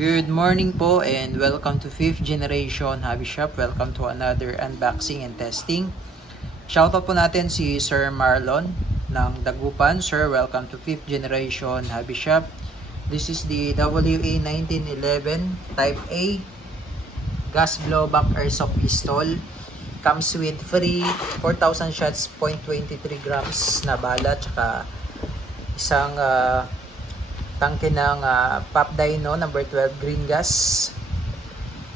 Good morning po and welcome to 5th Generation Hobby Shop. Welcome to another unboxing and testing. Shoutout po natin si Sir Marlon ng Dagupan. Sir, welcome to 5th Generation Hobby Shop. This is the WA1911 Type A gas blowback airsoft pistol. Comes with free 4,000 shots, 0.23 grams na bala, tsaka isang tangke ng Pop Dino number 12 green gas.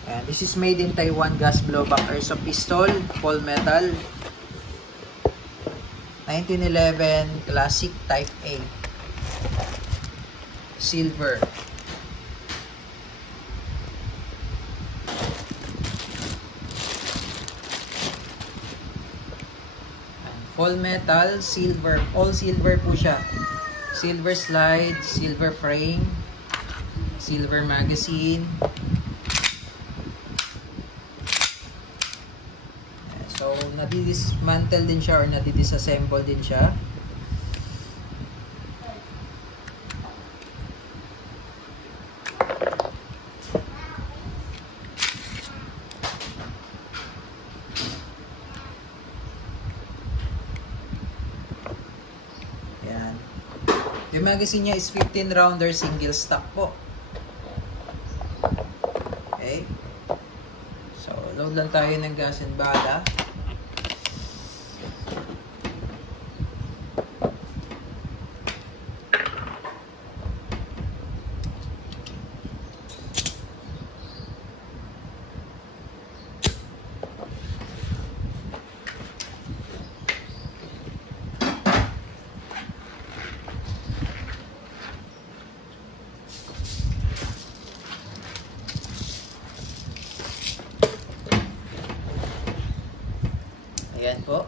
And this is made in Taiwan gas blowback airsoft pistol, full metal, 1911 classic type A, silver. Full metal, silver, all silver po siya. Silver slide, silver frame, silver magazine. So, nadidismantle din siya or nadidisassemble din siya. Yan. Yung magazine niya is 15 rounder single stock po. Okay. So, load lang tayo ng gas and bala. Ayan po.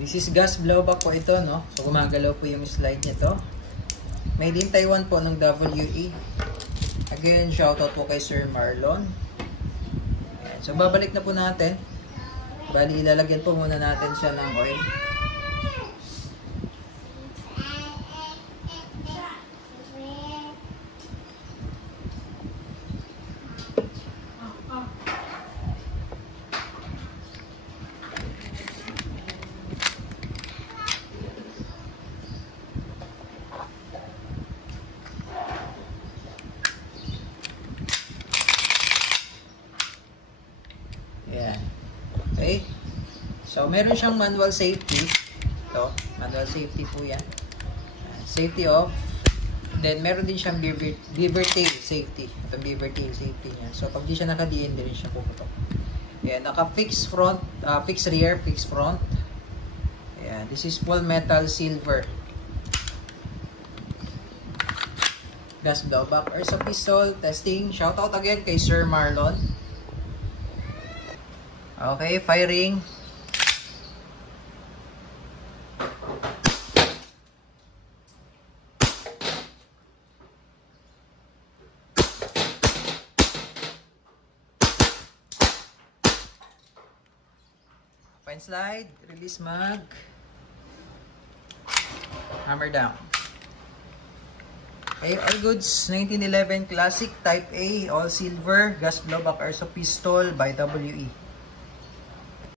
This is gas blowback po ito, no? So, gumagalaw po yung slide nito. Made in Taiwan po ng WE. Again, shoutout po kay Sir Marlon. Ayan. So, babalik na po natin. Bali, ilalagyan po muna natin siya ng oil. Ayan. Okay. So, meron siyang manual safety. Ito, manual safety po yan. Safety off. Then, meron din siyang beaver tail safety. Ito, beaver tail safety niya. So, pag di siya naka-DN, din siya puputok. Ayan, naka-fix front, fix rear, fix front. Ayan, this is full metal silver. Gas blowback airsoft pistol testing. Shoutout again kay Sir Marlon. Okay, firing. Fine slide, release mag. Hammer down. Okay, all goods, 1911 classic type A, all silver, gas blowback airsoft pistol by WE.